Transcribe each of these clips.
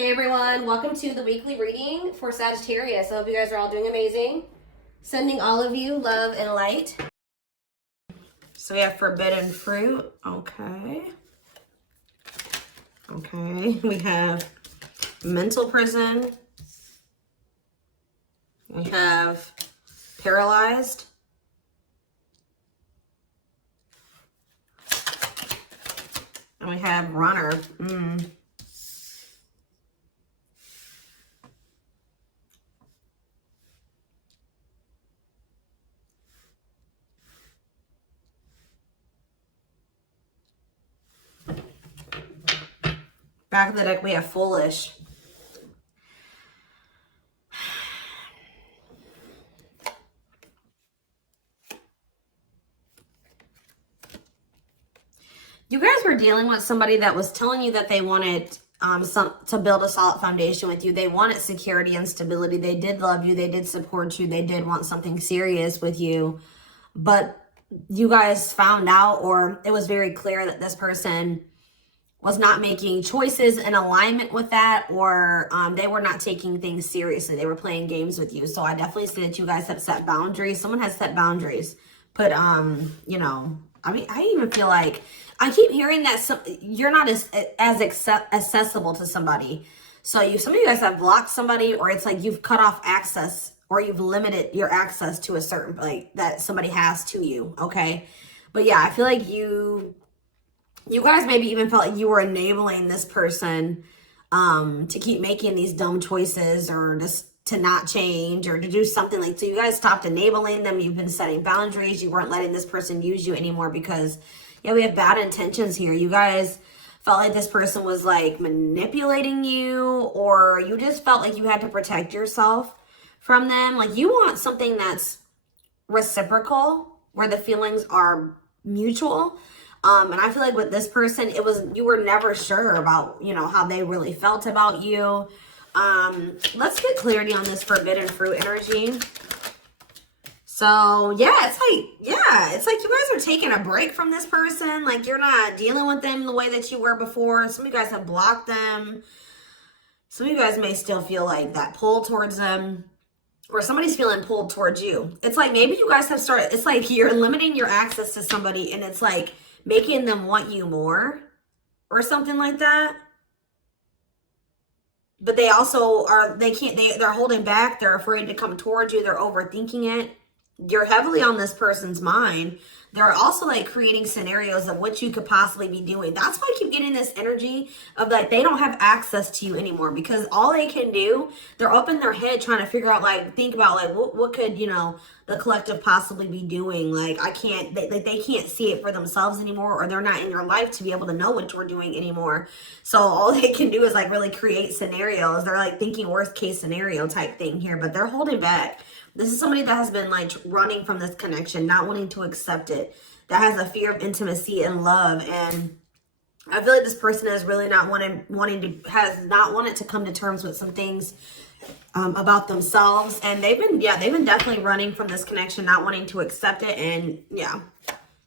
Hey everyone, welcome to the weekly reading for Sagittarius. I hope you guys are all doing amazing. Sending all of you love and light. So we have forbidden fruit. Okay. We have mental prison. We have paralyzed. And we have runner. Back of the deck, we have foolish. You guys were dealing with somebody that was telling you that they wanted to build a solid foundation with you. They wanted security and stability. They did love you. They did support you. They did want something serious with you. But you guys found out, or it was very clear that this person was not making choices in alignment with that, or they were not taking things seriously. They were playing games with you. So I definitely see that you guys have set boundaries. Someone has set boundaries. But, you know, I mean, I even feel like I keep hearing that you're not as accessible to somebody. So some of you guys have blocked somebody, or it's like you've cut off access, or you've limited your access to a certain, like, that somebody has to you, okay? But yeah, I feel like you guys maybe even felt like you were enabling this person to keep making these dumb choices, or just to not change, or to do something like, so you guys stopped enabling them. You've been setting boundaries. You weren't letting this person use you anymore because, yeah, we have bad intentions here. You guys felt like this person was like manipulating you, or you just felt like you had to protect yourself from them. Like you want something that's reciprocal, where the feelings are mutual. And I feel like with this person, you were never sure about, you know, how they really felt about you. Let's get clarity on this forbidden fruit energy. So yeah, it's like you guys are taking a break from this person. Like you're not dealing with them the way that you were before. Some of you guys have blocked them. Some of you guys may still feel like that pull towards them, or somebody's feeling pulled towards you. It's like maybe you guys have started, it's like you're limiting your access to somebody, and it's like making them want you more or something like that. But they also are, they're holding back. They're afraid to come towards you. They're overthinking it. You're heavily on this person's mind. They're also like creating scenarios of what you could possibly be doing. That's why I keep getting this energy of like they don't have access to you anymore, because all they can do, they're up in their head trying to figure out, like, think about like what could, you know, the collective possibly be doing. Like they can't see it for themselves anymore, or they're not in your life to be able to know what you're doing anymore. So all they can do is like really create scenarios. They're like thinking worst case scenario type thing here, but they're holding back. This is somebody that has been like running from this connection, not wanting to accept it, that has a fear of intimacy and love. And I feel like this person is really not has not wanted to come to terms with some things about themselves. And they've been definitely running from this connection, not wanting to accept it. And yeah,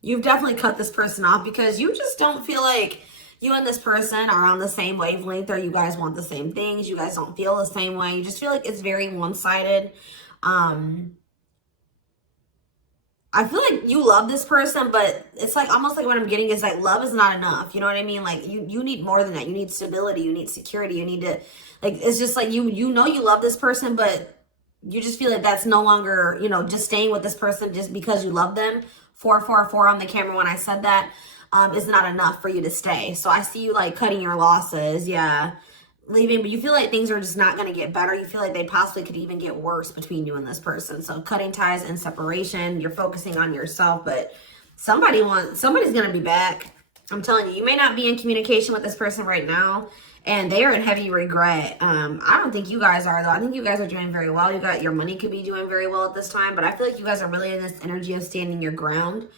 you've definitely cut this person off because you just don't feel like you and this person are on the same wavelength, or you guys want the same things. You guys don't feel the same way. You just feel like it's very one-sided. I feel like you love this person, but it's like almost like what I'm getting is like love is not enough. You know what I mean? Like you need more than that. You need stability. You need security. You need to, like, it's just like you know you love this person, but you just feel like that's no longer, you know, just staying with this person just because you love them. 444 on the camera when I said that is not enough for you to stay. So I see you like cutting your losses. Yeah. Leaving, but you feel like things are just not going to get better. You feel like they possibly could even get worse between you and this person. So cutting ties and separation. You're focusing on yourself, but somebody's going to be back. I'm telling you, you may not be in communication with this person right now, and they are in heavy regret. I don't think you guys are, though. I think you guys are doing very well. Your money could be doing very well at this time, but I feel like you guys are really in this energy of standing your ground.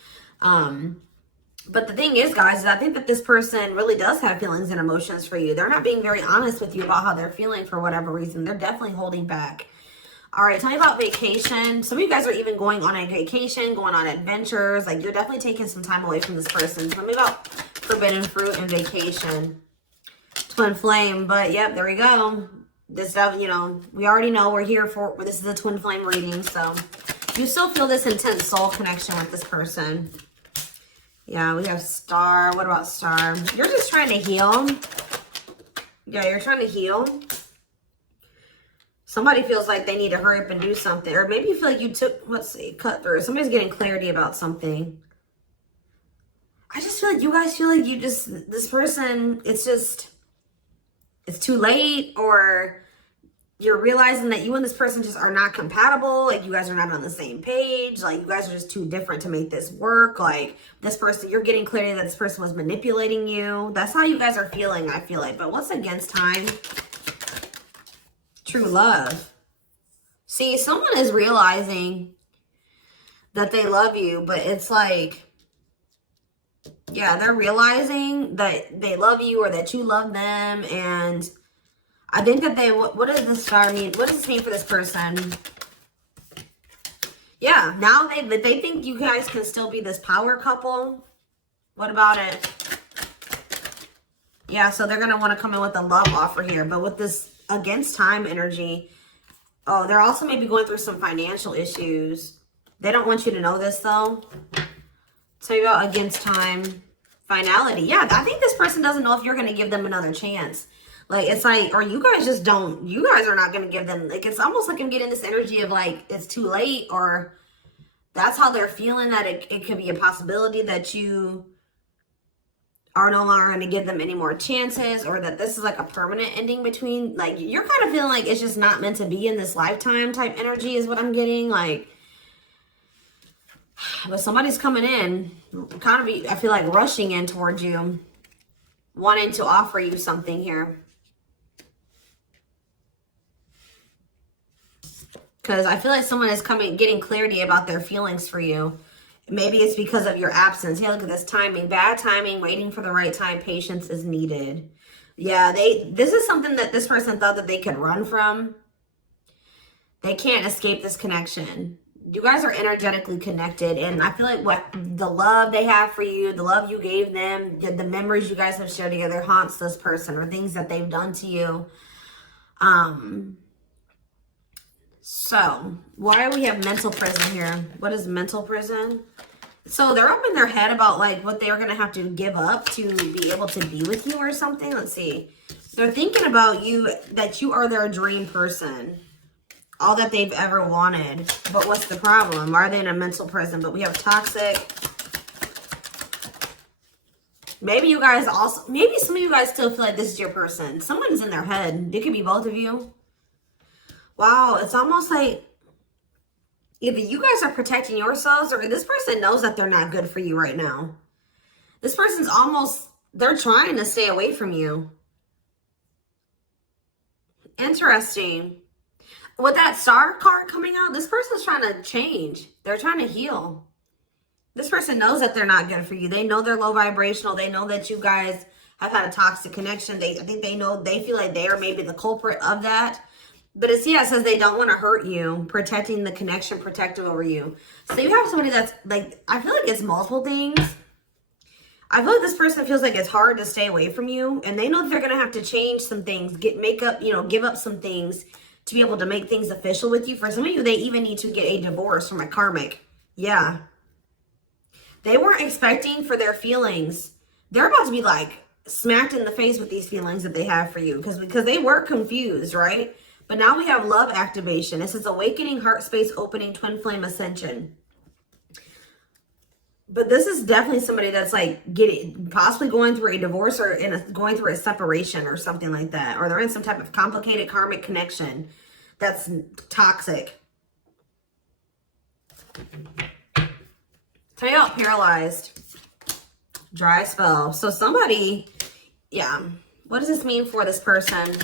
But the thing is, guys, is I think that this person really does have feelings and emotions for you. They're not being very honest with you about how they're feeling for whatever reason. They're definitely holding back. All right, tell me about vacation. Some of you guys are even going on a vacation, going on adventures. Like, you're definitely taking some time away from this person. Tell me about forbidden fruit and vacation. Twin flame. But yep, there we go. This stuff, you know, we already know we're here for, this is a twin flame reading. So you still feel this intense soul connection with this person. Yeah, we have Star. What about Star? You're just trying to heal. Yeah, you're trying to heal. Somebody feels like they need to hurry up and do something. Or maybe you feel like you took, let's see, cut through. Somebody's getting clarity about something. I just feel like you guys feel like you just, this person, it's just, it's too late, or you're realizing that you and this person just are not compatible. Like you guys are not on the same page. Like you guys are just too different to make this work. Like this person, you're getting clarity that this person was manipulating you. That's how you guys are feeling, I feel like. But what's against time? True love. See, someone is realizing that they love you, but it's like, yeah, they're realizing that they love you or that you love them. And I think that they, what does this star mean? What does this mean for this person? Yeah, now they think you guys can still be this power couple. What about it? Yeah, so they're going to want to come in with a love offer here. But with this against time energy, oh, they're also maybe going through some financial issues. They don't want you to know this, though. Tell you about against time, finality. Yeah, I think this person doesn't know if you're going to give them another chance. Like, it's like, or you guys just don't, you guys are not going to give them, like, it's almost like I'm getting this energy of like, it's too late, or that's how they're feeling, that it could be a possibility that you are no longer going to give them any more chances, or that this is like a permanent ending between, like, you're kind of feeling like it's just not meant to be in this lifetime type energy is what I'm getting. Like, but somebody's coming in, kind of, I feel like rushing in towards you, wanting to offer you something here. Because I feel like someone is getting clarity about their feelings for you. Maybe it's because of your absence. Yeah, look at this timing. Bad timing, waiting for the right time. Patience is needed. Yeah, this is something that this person thought that they could run from. They can't escape this connection. You guys are energetically connected. And I feel like what the love they have for you, the love you gave them, the memories you guys have shared together haunts this person, or things that they've done to you. So, why do we have mental prison here? What is mental prison? So, they're up in their head about, like, what they're going to have to give up to be able to be with you or something. Let's see. They're thinking about you, that you are their dream person. All that they've ever wanted. But what's the problem? Why are they in a mental prison? But we have toxic. Maybe you guys also, maybe some of you guys still feel like this is your person. Someone's in their head. It could be both of you. Wow, it's almost like either you guys are protecting yourselves, or this person knows that they're not good for you right now. This person's almost, they're trying to stay away from you. Interesting. With that star card coming out, this person's trying to change. They're trying to heal. This person knows that they're not good for you. They know they're low vibrational. They know that you guys have had a toxic connection. I think they know, they feel like they are maybe the culprit of that. But it's, yeah, it says they don't want to hurt you, protecting the connection, protective over you. So you have somebody that's like, I feel like it's multiple things. I feel like this person feels like it's hard to stay away from you, and they know that they're going to have to change some things, give up some things to be able to make things official with you. For some of you, they even need to get a divorce from a karmic. Yeah. They weren't expecting for their feelings. They're about to be like smacked in the face with these feelings that they have for you, because they were confused, right? But now we have love activation. It says awakening, heart space opening, twin flame ascension. But this is definitely somebody that's like possibly going through a divorce, or going through a separation or something like that. Or they're in some type of complicated karmic connection that's toxic. Tell you about paralyzed. Dry spell. So somebody, yeah. What does this mean for this person?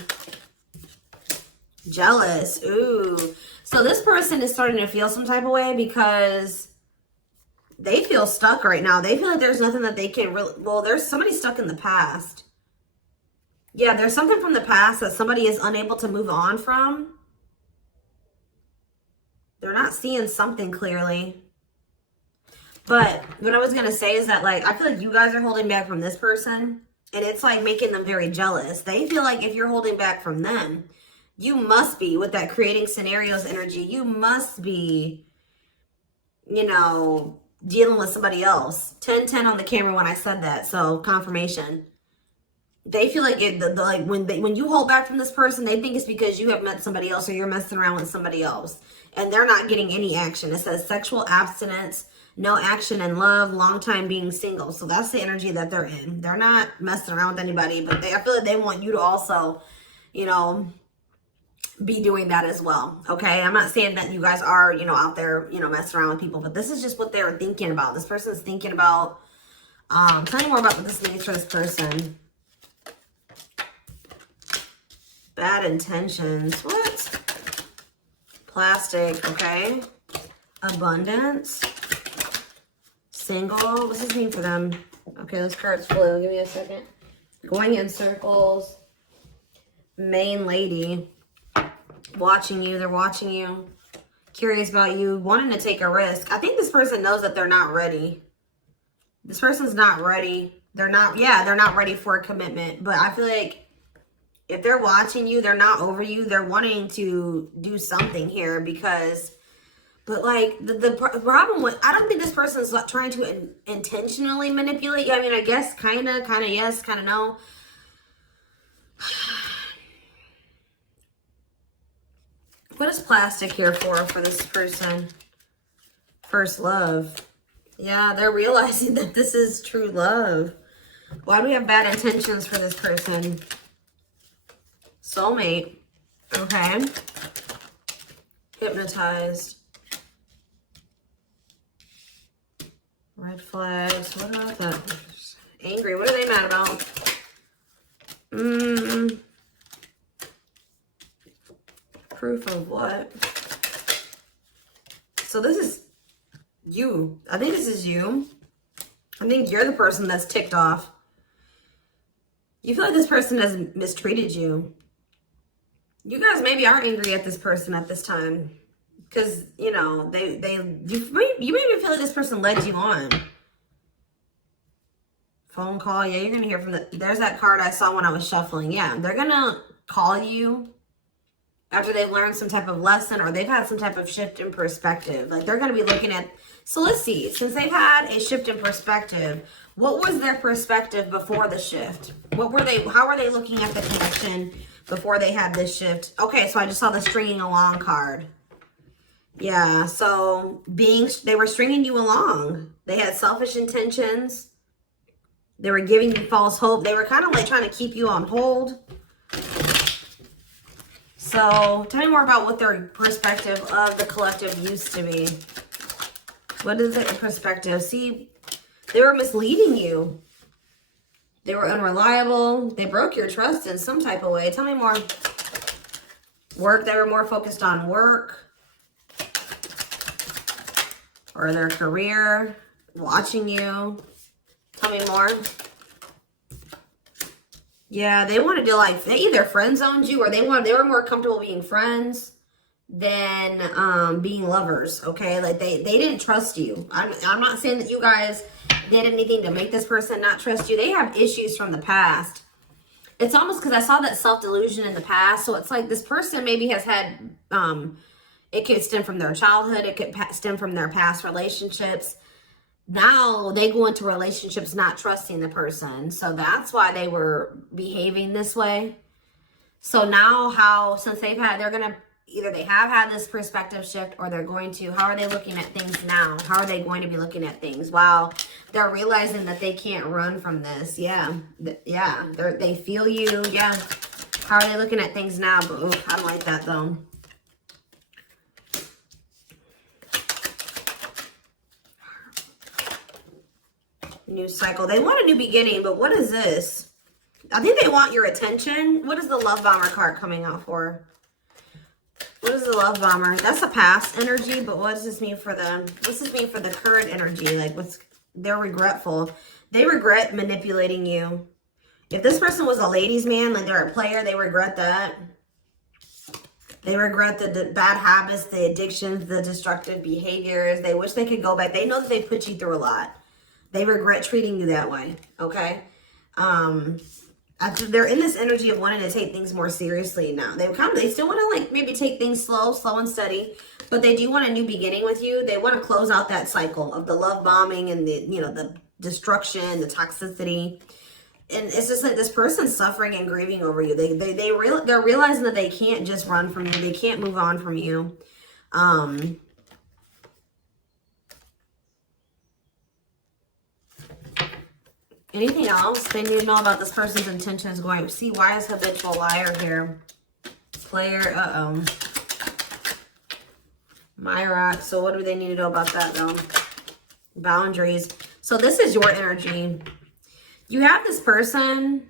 Jealous. Ooh. So this person is starting to feel some type of way because they feel stuck right now. They feel like there's nothing that they can really, well, there's somebody stuck in the past. Yeah, there's something from the past that somebody is unable to move on from. They're not seeing something clearly. But what I was going to say is that, like, I feel like you guys are holding back from this person. And it's like making them very jealous. They feel like if you're holding back from them, you must be, with that creating scenarios energy, you must be, you know, dealing with somebody else. 10-10 on the camera when I said that. So confirmation. They feel like like when you hold back from this person, they think it's because you have met somebody else or you're messing around with somebody else. And they're not getting any action. It says sexual abstinence, no action in love, long time being single. So that's the energy that they're in. They're not messing around with anybody, but I feel like they want you to also, you know, be doing that as well. Okay, I'm not saying that you guys are, you know, out there, you know, messing around with people, but this is just what they're thinking about. This person's thinking about. Tell me more about what this means for this person. Bad intentions. What? Plastic. Okay. Abundance. Single. What's this mean for them? Okay, this card's blue. Give me a second. Going in circles. Main lady. Watching you. They're watching you. Curious about you. Wanting to take a risk. I think this person knows that they're not ready. This person's not ready. They're not ready for a commitment. But I feel like if they're watching you, they're not over you. They're wanting to do something here because, but like the problem with, I don't think this person's trying to intentionally manipulate you. I mean, I guess kind of yes, kind of no. What is plastic here for this person? First love. Yeah, they're realizing that this is true love. Why do we have bad intentions for this person? Soulmate. Okay. Hypnotized. Red flags. What about that? Angry. What are they mad about? Proof of what? So this is you. I think this is you. I think you're the person that's ticked off. You feel like this person has mistreated you. You guys maybe are angry at this person at this time. Because, you know, you maybe feel like this person led you on. Phone call. Yeah, you're going to hear from there's that card I saw when I was shuffling. Yeah, they're going to call you after they've learned some type of lesson or they've had some type of shift in perspective. Like they're going to be looking at, so let's see, since they've had a shift in perspective, what was their perspective before the shift? How were they looking at the connection before they had this shift? Okay, so I just saw the stringing along card. Yeah, so they were stringing you along. They had selfish intentions. They were giving you false hope. They were kind of like trying to keep you on hold. So tell me more about what their perspective of the collective used to be. What is their perspective? See, they were misleading you. They were unreliable. They broke your trust in some type of way. Tell me more. Work. They were more focused on work or their career. Watching you. Tell me more. Yeah, they wanted to like, they either friend zoned you or they were more comfortable being friends than being lovers. Okay, like they didn't trust you. I'm not saying that you guys did anything to make this person not trust you. They have issues from the past. It's almost because I saw that self-delusion in the past. So it's like this person maybe has had, it could stem from their childhood. It could stem from their past relationships. Now they go into relationships not trusting the person. So that's why they were behaving this way. So now since they're going to, either they have had this perspective shift or they're going to, how are they looking at things now? How are they going to be looking at things? Wow. They're realizing that they can't run from this. Yeah. Yeah. They feel you. Yeah. How are they looking at things now? But I don't like that though. New cycle. They want a new beginning, but what is this? I think they want your attention. What is the love bomber card coming out for? What is the love bomber? That's a past energy, but what does this mean for them? What's this mean for the current energy? Like they're regretful. They regret manipulating you. If this person was a ladies' man, like they're a player, they regret that. They regret the bad habits, the addictions, the destructive behaviors. They wish they could go back. They know that they put you through a lot. They regret treating you that way, okay? After they're in this energy of wanting to take things more seriously now. They still want to like maybe take things slow and steady, but they do want a new beginning with you. They want to close out that cycle of the love bombing and the, you know, the destruction, the toxicity. And it's just like this person's suffering and grieving over you. They're realizing that they can't just run from you. They can't move on from you. Anything else they need to know about this person's intentions going? See, why is habitual liar here? Player, Myra. So what do they need to know about that though? Boundaries. So this is your energy. You have this person.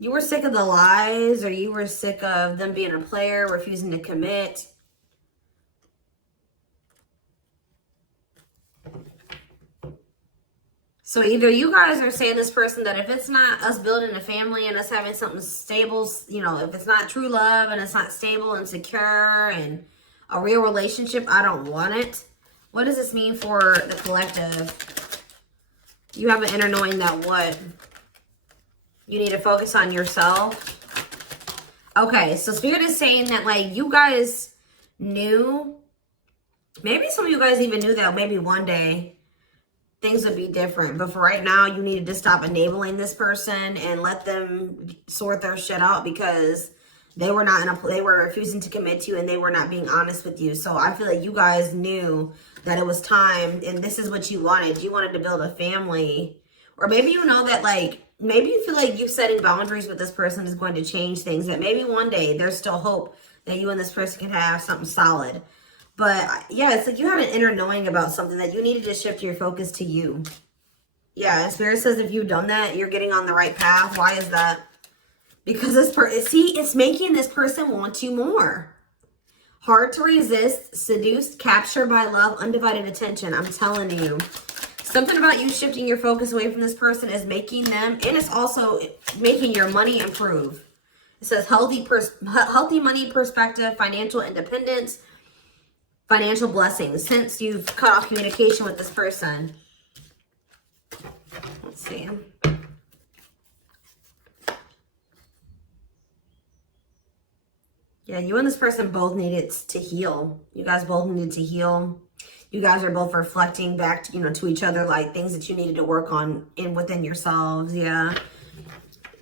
You were sick of the lies, or you were sick of them being a player, refusing to commit. So either you guys are saying this person that if it's not us building a family and us having something stable, you know, if it's not true love and it's not stable and secure and a real relationship, I don't want it. What does this mean for the collective? You have an inner knowing that what? You need to focus on yourself. Okay, so Spirit is saying that like you guys knew, maybe some of you guys even knew that maybe one day things would be different. But for right now, you needed to stop enabling this person and let them sort their shit out because they were not they were refusing to commit to you and they were not being honest with you. So I feel like you guys knew that it was time and this is what you wanted. You wanted to build a family. Or maybe you know that like, maybe you feel like you setting boundaries with this person is going to change things. That maybe one day there's still hope that you and this person can have something solid. But yeah, it's like you have an inner knowing about something that you needed to shift your focus to you. Yeah, and Spirit says if you've done that, you're getting on the right path. Why is that? Because this person, see, it's making this person want you more. Hard to resist, seduced, captured by love, undivided attention. I'm telling you. Something about you shifting your focus away from this person is making them, and it's also making your money improve. It says healthy money perspective, financial independence, financial blessings since you've cut off communication with this person. Let's see. Yeah, you and this person both needed to heal. You guys both needed to heal. You guys are both reflecting back to, you know, to each other, like things that you needed to work on within yourselves. Yeah.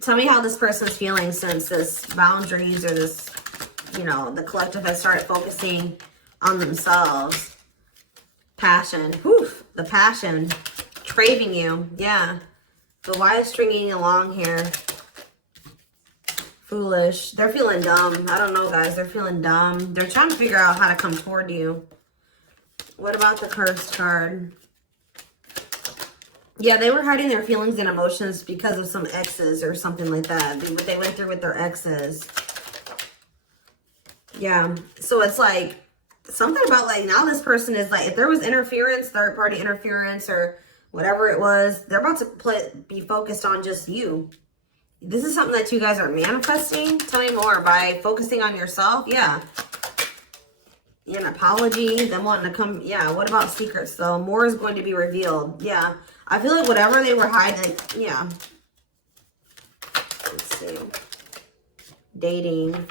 Tell me how this person's feeling since this boundaries or this, you know, the collective has started focusing on themselves. Passion. Whew, the passion. Craving you. Yeah. But why is stringing along here? Foolish. They're feeling dumb. I don't know, guys. They're feeling dumb. They're trying to figure out how to come toward you. What about the cursed card? Yeah, they were hiding their feelings and emotions because of some exes or something like that. What they went through with their exes. Yeah. So it's like something about like now this person is like, if there was interference, third party interference or whatever it was, they're about to be focused on just you. This is something that you guys are manifesting. Tell me more. By focusing on yourself. Yeah. An apology, them wanting to come. Yeah, what about secrets though? More is going to be revealed. Yeah, I feel like whatever they were hiding, yeah. Let's see. Dating.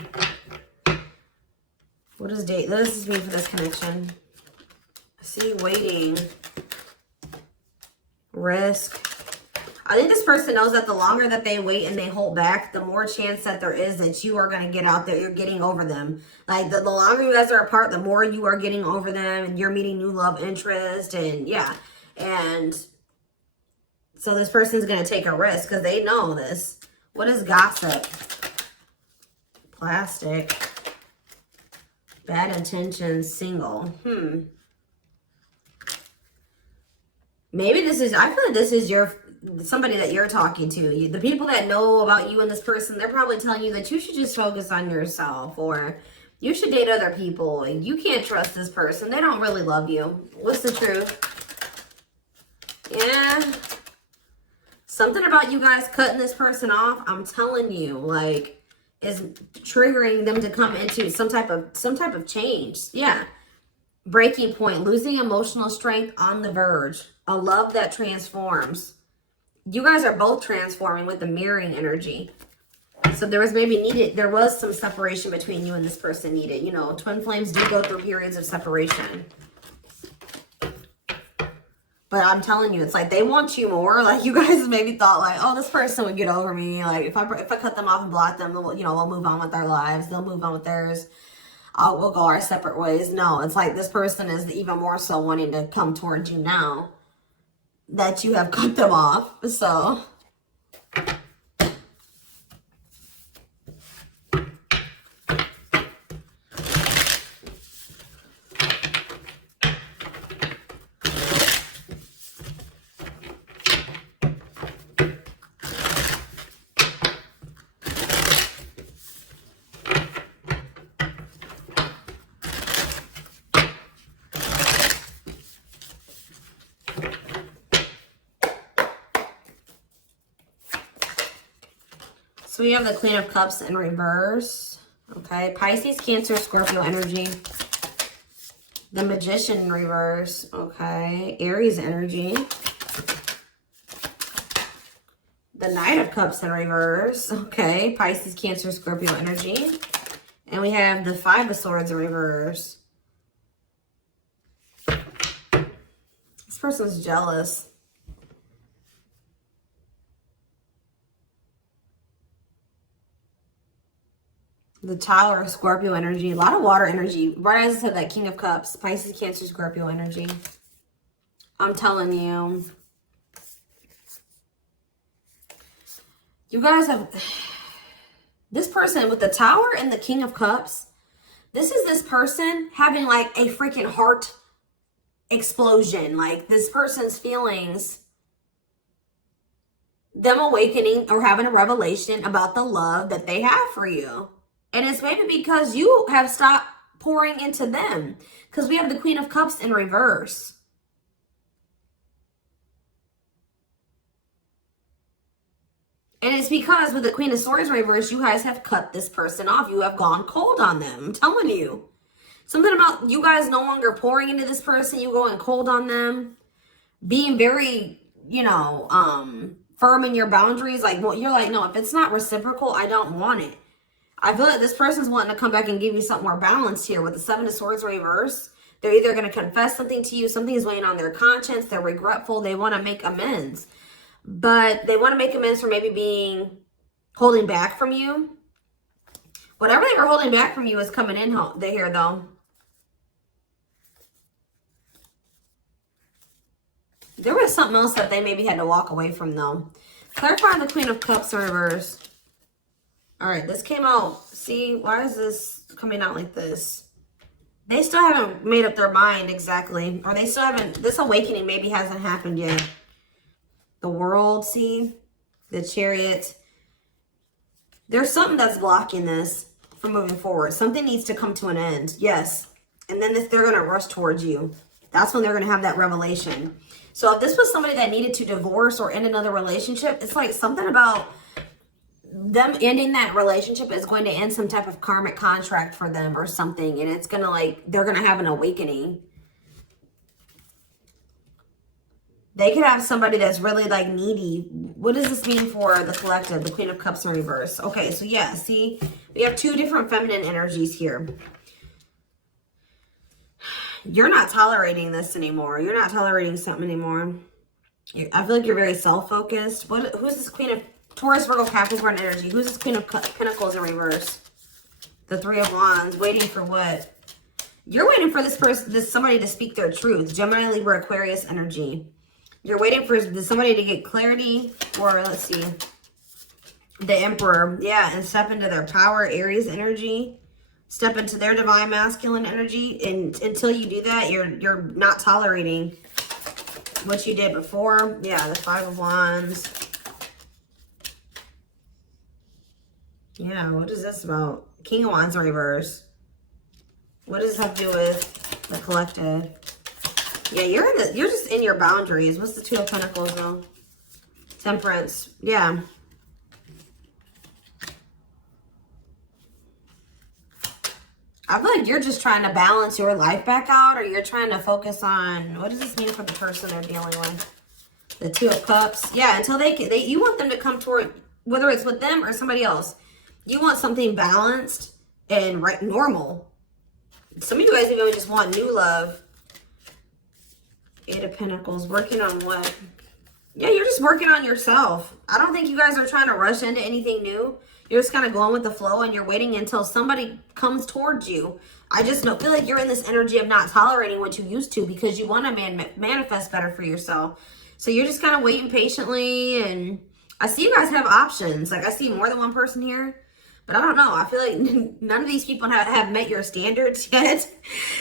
What does date? What does this mean for this connection? I see waiting. Risk. I think this person knows that the longer that they wait and they hold back, the more chance that there is that you are going to get out there. You're getting over them. Like the longer you guys are apart, the more you are getting over them and you're meeting new love interest. And yeah. And so this person's going to take a risk because they know this. What is gossip? Plastic. Bad intentions. Single. Maybe this is, I feel like this is somebody that you're talking to. The people that know about you and this person, they're probably telling you that you should just focus on yourself or you should date other people. You can't trust this person. They don't really love you. What's the truth? Yeah. Something about you guys cutting this person off, I'm telling you, like, is triggering them to come into some type of change. Yeah. Breaking point, losing emotional strength on the verge, a love that transforms. You guys are both transforming with the mirroring energy. So there was some separation between you and this person needed. You know, twin flames do go through periods of separation. But I'm telling you, it's like they want you more. Like you guys maybe thought like, oh, this person would get over me. Like if I cut them off and block them, you know, we'll move on with our lives. They'll move on with theirs. We'll go our separate ways. No, it's like this person is even more so wanting to come towards you now that you have cut them off. So So we have the Queen of Cups in reverse. Okay. Pisces, Cancer, Scorpio energy. The Magician in reverse. Okay. Aries energy. The Knight of Cups in reverse. Okay. Pisces, Cancer, Scorpio energy. And we have the Five of Swords in reverse. This person's jealous. The Tower of Scorpio energy. A lot of water energy. Right as I said, that King of Cups. Pisces, Cancer, Scorpio energy. I'm telling you. You guys have... This person with the Tower and the King of Cups. This is this person having like a freaking heart explosion. Like this person's feelings. Them awakening or having a revelation about the love that they have for you. And it's maybe because you have stopped pouring into them. Because we have the Queen of Cups in reverse. And it's because with the Queen of Swords in reverse, you guys have cut this person off. You have gone cold on them. I'm telling you. Something about you guys no longer pouring into this person. You going cold on them. Being very, you know, firm in your boundaries. Like, well, you're like, no, if it's not reciprocal, I don't want it. I feel like this person's wanting to come back and give you something more balanced here with the Seven of Swords reverse. They're either going to confess something to you, something is weighing on their conscience, they're regretful, they want to make amends. But they want to make amends for maybe holding back from you. Whatever they were holding back from you is coming in here though. There was something else that they maybe had to walk away from though. Clarifying the Queen of Cups in reverse. All right, this came out. See, why is this coming out like this? They still haven't made up their mind exactly. Or they still haven't, this awakening maybe hasn't happened yet. The World, see? The Chariot. There's something that's blocking this from moving forward. Something needs to come to an end. Yes. And then they're going to rush towards you. That's when they're going to have that revelation. So if this was somebody that needed to divorce or end another relationship, it's like something about them ending that relationship is going to end some type of karmic contract for them or something. And it's going to like, they're going to have an awakening. They could have somebody that's really like needy. What does this mean for the collective? The Queen of Cups in reverse. Okay, so yeah, see, we have two different feminine energies here. You're not tolerating this anymore. You're not tolerating something anymore. I feel like you're very self-focused. Who's this Queen of Taurus, Virgo, Capricorn energy? Who's this Queen of Pentacles in reverse? The Three of Wands. Waiting for what? You're waiting for somebody to speak their truth. Gemini, Libra, Aquarius energy. You're waiting for somebody to get clarity, or let's see, the Emperor. Yeah, and step into their power. Aries energy. Step into their divine masculine energy. And until you do that, you're not tolerating what you did before. Yeah, the Five of Wands. Yeah, what is this about? King of Wands in reverse. What does this have to do with the collective? Yeah, you're just in your boundaries. What's the Two of Pentacles though? Temperance. Yeah. I feel like you're just trying to balance your life back out, or you're trying to focus on, what does this mean for the person they're dealing with? The Two of Cups. Yeah, until you want them to come toward, whether it's with them or somebody else. You want something balanced and normal. Some of you guys even just want new love. Eight of Pentacles. Working on what? Yeah, you're just working on yourself. I don't think you guys are trying to rush into anything new. You're just kind of going with the flow and you're waiting until somebody comes towards you. I just feel like you're in this energy of not tolerating what you used to because you want to manifest better for yourself. So you're just kind of waiting patiently. And I see you guys have options. Like I see more than one person here. But I don't know. I feel like none of these people have met your standards yet.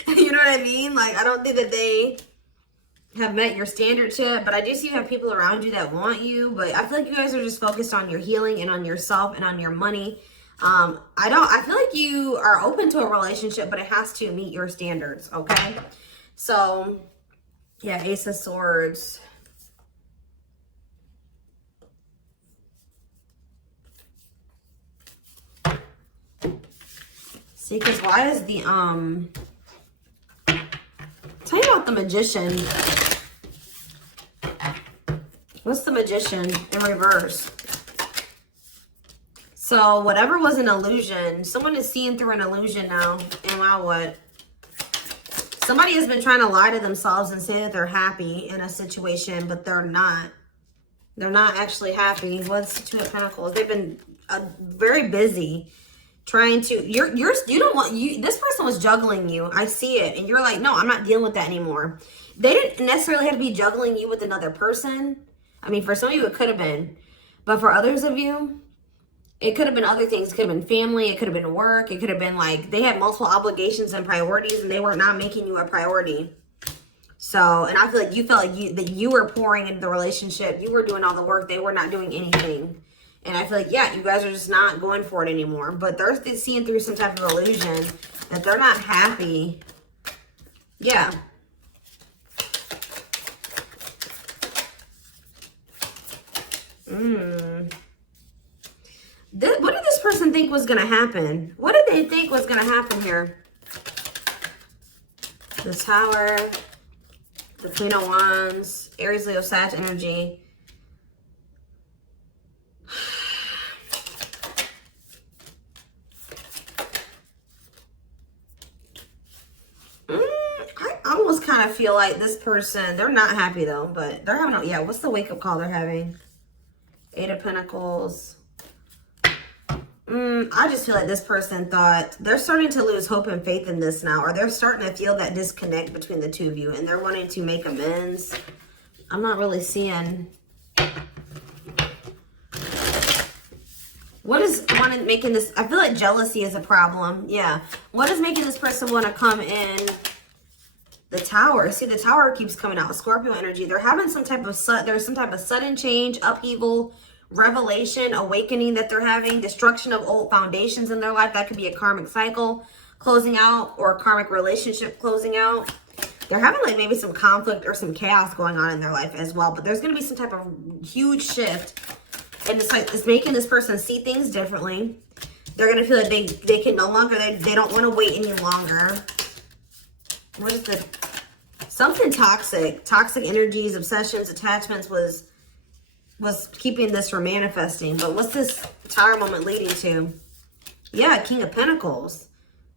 You know what I mean? Like I don't think that they have met your standards yet, but I do see you have people around you that want you, but I feel like you guys are just focused on your healing and on yourself and on your money. I feel like you are open to a relationship, but it has to meet your standards, okay? So, yeah, Ace of Swords. See, because why is the, tell me about the Magician. What's the Magician in reverse? So whatever was an illusion, someone is seeing through an illusion now. And now what? Somebody has been trying to lie to themselves and say that they're happy in a situation, but they're not. They're not actually happy. What's the Two of Pentacles? They've been very busy trying to, this person was juggling you. I see it. And you're like, no, I'm not dealing with that anymore. They didn't necessarily have to be juggling you with another person. I mean, for some of you, it could have been. But for others of you, it could have been other things. It could have been family. It could have been work. It could have been like they had multiple obligations and priorities and they were not making you a priority. So, and I feel like you felt like that you were pouring into the relationship. You were doing all the work. They were not doing anything. And I feel like, yeah, you guys are just not going for it anymore. But they're seeing through some type of illusion that they're not happy. Yeah. What did this person think was going to happen? What did they think was going to happen here? The Tower, the Queen of Wands, Aries, Leo, Sag energy. I almost kind of feel like this person, they're not happy though, but they're having, yeah, what's the wake-up call they're having? Eight of Pentacles. I just feel like this person thought they're starting to lose hope and faith in this now, or they're starting to feel that disconnect between the two of you and they're wanting to make amends. I'm not really seeing what is making this. I feel like jealousy is a problem. Yeah. What is making this person want to come in? The Tower. See, the Tower keeps coming out. Scorpio energy. They're having some type of there's some type of sudden change, upheaval, revelation, awakening that they're having, destruction of old foundations in their life. That could be a karmic cycle closing out or a karmic relationship closing out. They're having like maybe some conflict or some chaos going on in their life as well. But there's going to be some type of huge shift. And it's like, it's making this person see things differently. They're going to feel like they can no longer, they don't want to wait any longer. What is the, something toxic energies, obsessions, attachments was keeping this from manifesting. But what's this Tower moment leading to? Yeah, King of Pentacles.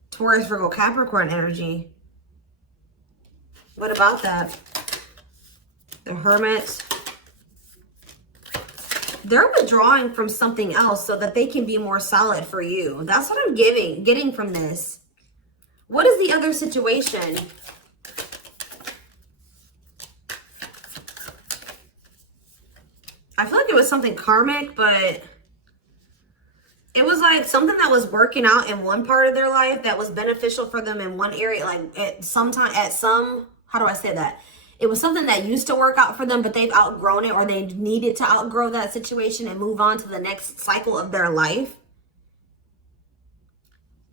Taurus, Virgo, Capricorn energy. What about that? The Hermit. They're withdrawing from something else so that they can be more solid for you. That's what I'm getting from this. What is the other situation? I feel like it was something karmic, but it was like something that was working out in one part of their life that was beneficial for them in one area. Like how do I say that? It was something that used to work out for them, but they've outgrown it, or they needed to outgrow that situation and move on to the next cycle of their life.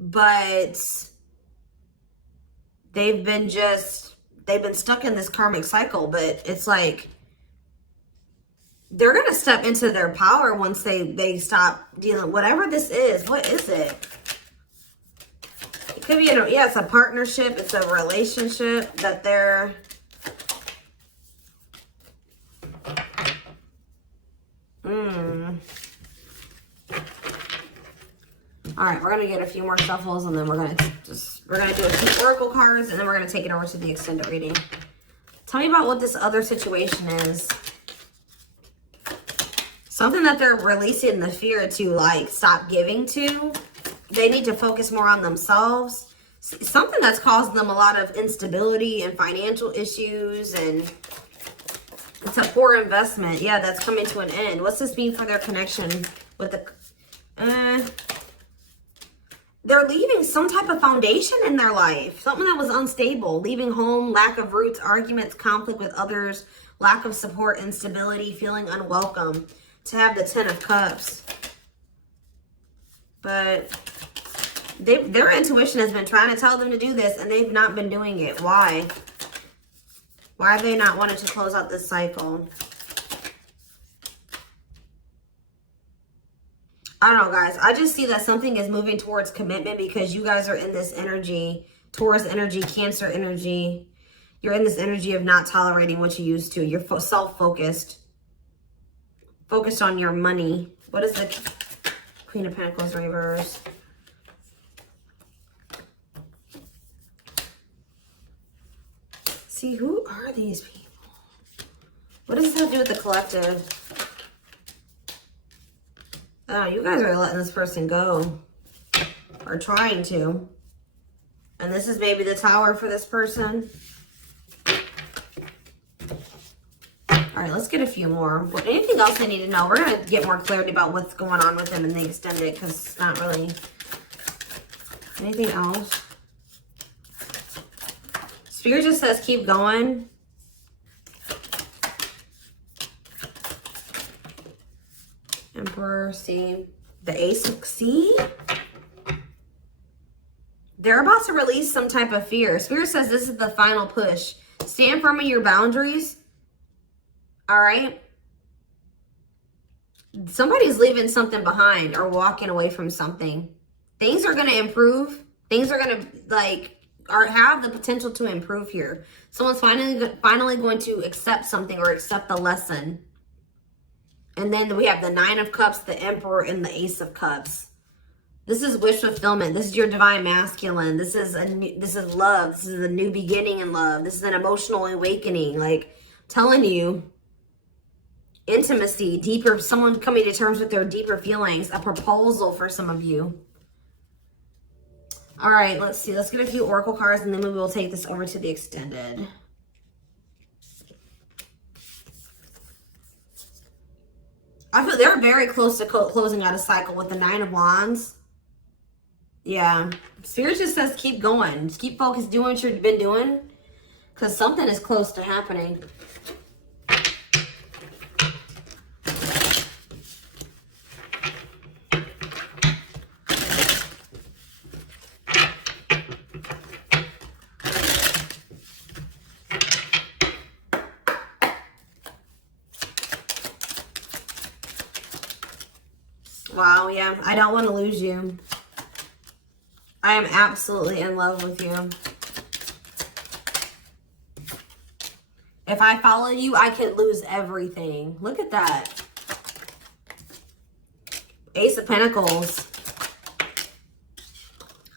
But they've been stuck in this karmic cycle. But it's like they're going to step into their power once they stop dealing, whatever this is. What is it? It could be, yeah, it's a partnership. It's a relationship that they're, All right, we're gonna get a few more shuffles, and then we're gonna do a few oracle cards, and then we're gonna take it over to the extended reading. Tell me about what this other situation is. Something that they're releasing the fear to, like, stop giving to. They need to focus more on themselves. Something that's causing them a lot of instability and financial issues, and it's a poor investment. Yeah, that's coming to an end. What's this mean for their connection with the... They're leaving some type of foundation in their life. Something that was unstable. Leaving home, lack of roots, arguments, conflict with others, lack of support, instability, feeling unwelcome. To have the 10 of Cups. But their intuition has been trying to tell them to do this, and they've not been doing it. Why? Why have they not wanted to close out this cycle? I don't know, guys. I just see that something is moving towards commitment because you guys are in this energy, Taurus energy, Cancer energy. You're in this energy of not tolerating what you used to. You're self-focused. Focused on your money. What is the Queen of Pentacles reverse? See, who are these people? What does this have to do with the collective? Oh, you guys are letting this person go. Or trying to. And this is maybe the Tower for this person. All right, let's get a few more. Anything else I need to know? We're going to get more clarity about what's going on with them in the extended, because it's not really anything else. Spirit just says keep going. Emperor, see? The Ace of... See? They're about to release some type of fear. Spirit says this is the final push. Stand firm in your boundaries. All right? Somebody's leaving something behind or walking away from something. Things are going to improve. Things are going to, like, have the potential to improve here. Someone's finally going to accept something or accept the lesson. And then we have the Nine of Cups, the Emperor, and the Ace of Cups. This is wish fulfillment. This is your divine masculine. This is love. This is a new beginning in love. This is an emotional awakening. Like, telling you, intimacy, deeper, someone coming to terms with their deeper feelings, a proposal for some of you. All right, let's see. Let's get a few oracle cards, and then we will take this over to the extended. I feel they're very close to closing out a cycle with the Nine of Wands. Yeah. Spirit just says keep going. Just keep focused, doing what you've been doing. Because something is close to happening. Wow, yeah. I don't want to lose you. I am absolutely in love with you. If I follow you, I could lose everything. Look at that. Ace of Pentacles.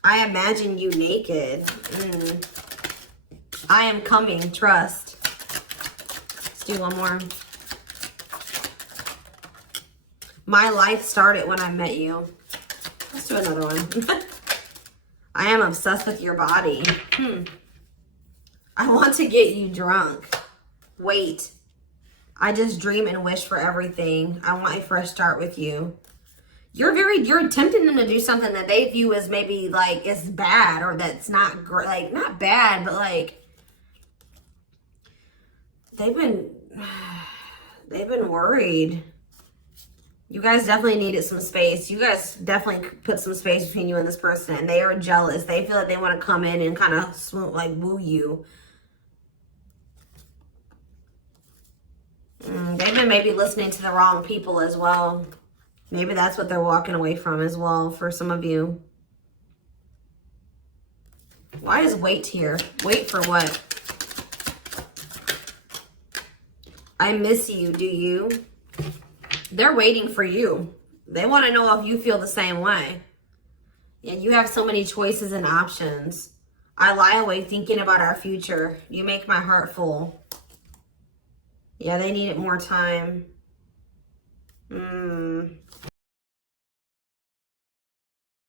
I imagine you naked. I am coming. Trust. Let's do one more. My life started when I met you. Let's do another one. I am obsessed with your body. I want to get you drunk. Wait. I just dream and wish for everything. I want a fresh start with you. You're tempting them to do something that they view as maybe like it's bad, or that's not great. Like, not bad, but like they've been worried. You guys definitely needed some space. You guys definitely put some space between you and this person. And they are jealous. They feel like they want to come in and kind of swoon, like woo you. They've been maybe listening to the wrong people as well. Maybe that's what they're walking away from as well for some of you. Why is wait here? Wait for what? I miss you, do you? They're waiting for you. They want to know if you feel the same way. Yeah, you have so many choices and options. I lie awake thinking about our future. You make my heart full. Yeah, they needed more time.